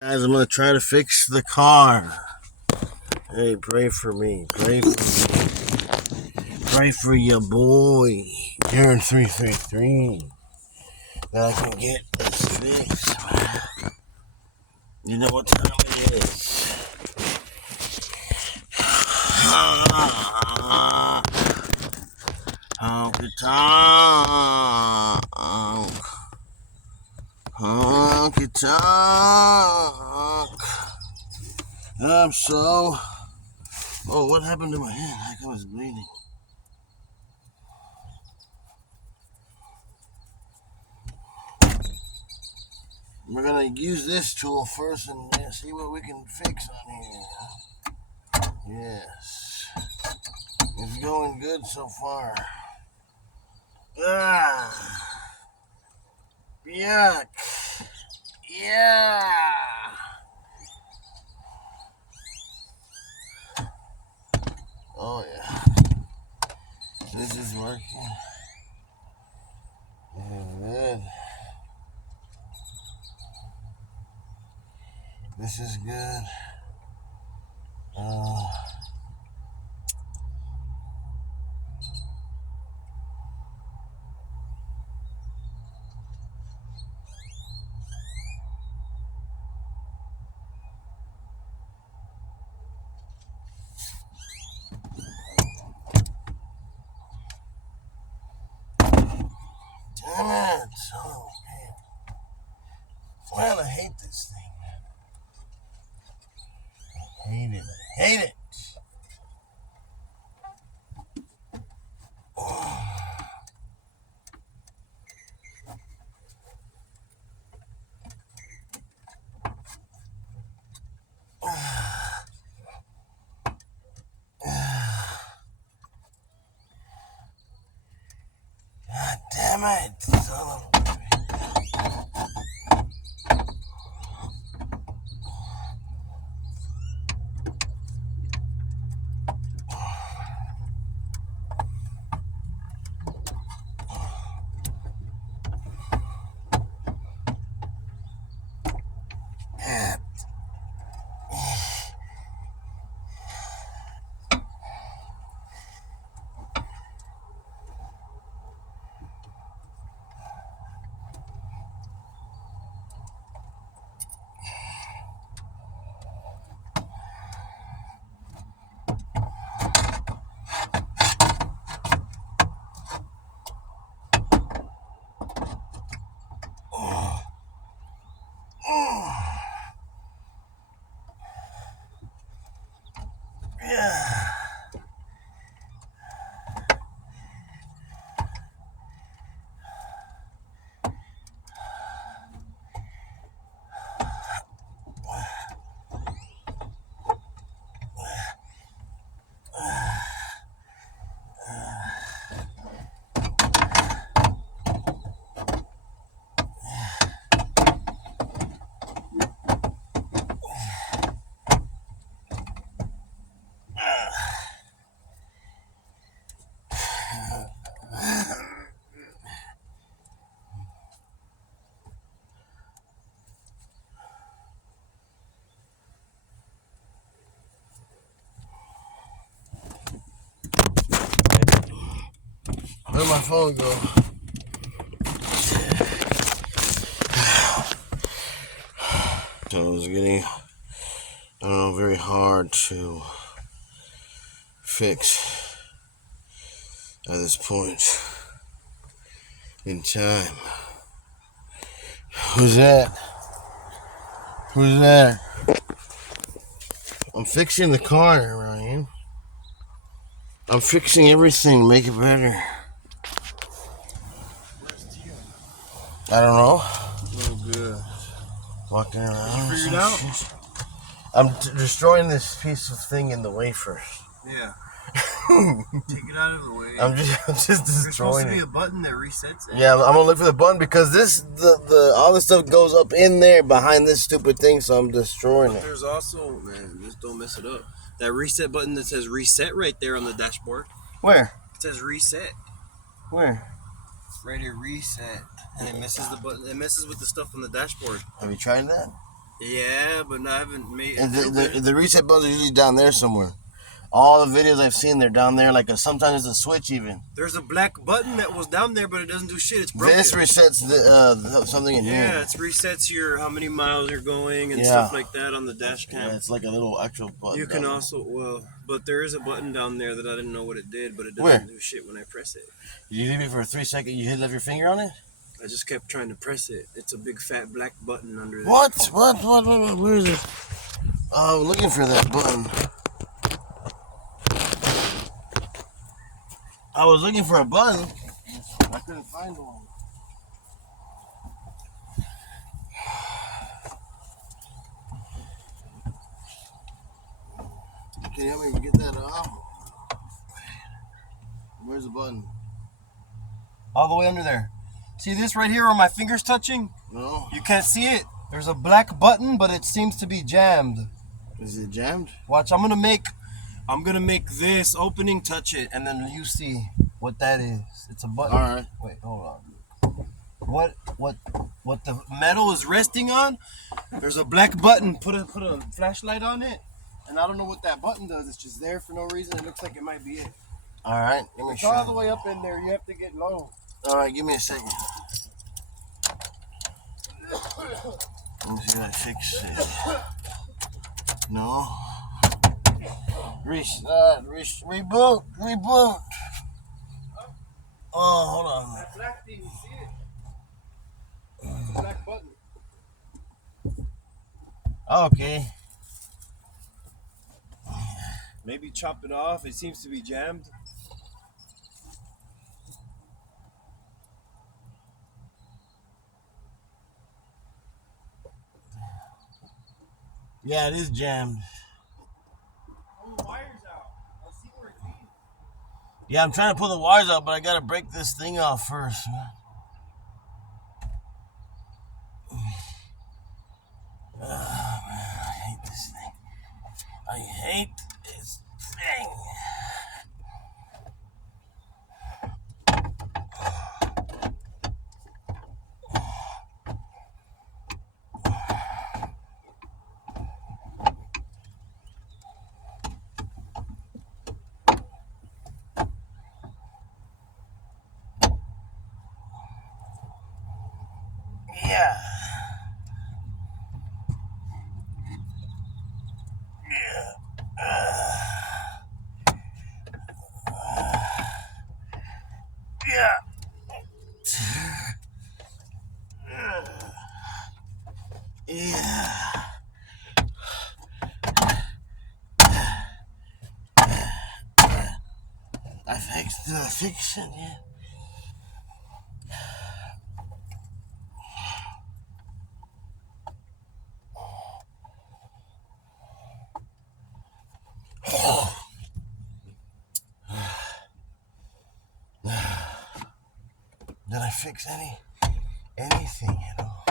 Guys, I'm gonna try to fix the car. Hey, pray for me. Pray for your boy, JarredChaisson, that I can get this fixed. You know what time it is. Honky tonk. Honky tonk. I'm so... Oh, what happened to my hand? Like I was bleeding. We're gonna use this tool first and see what we can fix on here. Yes. It's going good so far. Ah. Yuck. Yeah. Oh yeah. This is working. This is good. This is good. Damn it. Oh, man. Man, I hate this thing, man. I hate it. God damn it, son of a Where'd my phone go? So it was getting, I don't know, very hard to fix at this point in time. Who's that? Who's that? I'm fixing the car, Ryan. I'm fixing everything, make it better. I don't know. Oh, good. Walking around. Did you figure it out? I'm destroying this piece of thing in the way first. Yeah. Take it out of the way. I'm just There's destroying supposed to be it. a button that resets it. Yeah, I'm gonna look for the button because the all this stuff goes up in there behind this stupid thing, so I'm destroying But it. there's also, man, just don't mess it up. That reset button that says reset right there on the dashboard. Where? It says reset. Where? Right here, reset. And it misses the button. It messes with the stuff on the dashboard. Have you tried that? Yeah, but I haven't made And it. the reset buttons are usually down there somewhere. All the videos I've seen, they're down there. Like sometimes it's a switch even. There's a black button that was down there, but it doesn't do shit. It's broken. This resets something in here. Yeah, it resets your how many miles you're going and stuff like that on the dash cam. Yeah, it's like a little actual button. You can also but there is a button down there that I didn't know what it did, but it doesn't do shit when I press it. You leave it for 3 seconds. You left your finger on it. I just kept trying to press it. It's a big fat black button under there. What? Where is it? Oh, I'm looking for that button. I was looking for a button. I couldn't find one. Can you help me get that off? Where's the button? All the way under there. See this right here where my finger's touching? No. You can't see it. There's a black button, but it seems to be jammed. Is it jammed? Watch, I'm gonna make this opening touch it, and then you see what that is. It's a button. All right. Wait, hold on. What the metal is resting on? There's a black button. Put a flashlight on it, and I don't know what that button does. It's just there for no reason. It looks like it might be it. All right. It's all the way up in there. You have to get low. All right, give me a second. Let me see if I fix it. No. Reboot. Oh, hold on. That black thing, you see it? It's a black button. Okay. Maybe chop it off. It seems to be jammed. Yeah, it is jammed. Pull the wires out. I'll see where it leads. Yeah, I'm trying to pull the wires out, but I gotta break this thing off first, man. Oh, man, I hate this thing. I hate this thing. Yeah. Did I fix it? Yeah. Did I fix anything at all?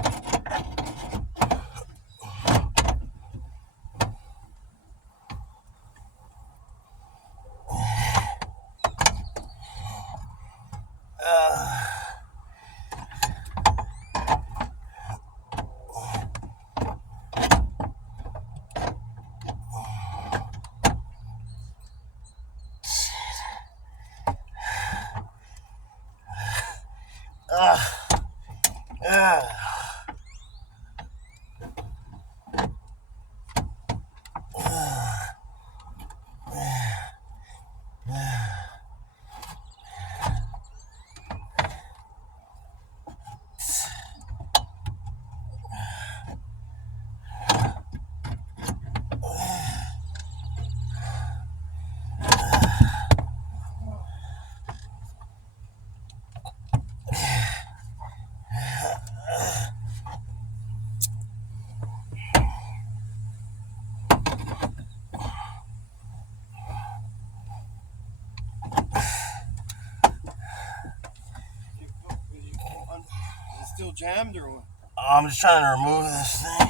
Still jammed or what? I'm just trying to remove this thing.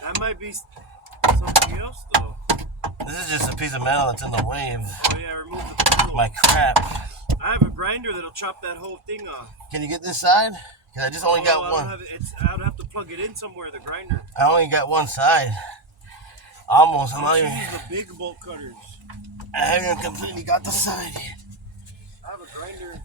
That might be something else though. This is just a piece of metal that's in the way of Oh yeah, remove the my crap. I have a grinder that'll chop that whole thing off. Can you get this side? Cause I just only got one. I'd have to plug it in somewhere, the grinder. I only got one side. Almost. I'm not Use even. the big bolt cutters. I haven't even completely got the side yet. I have a grinder.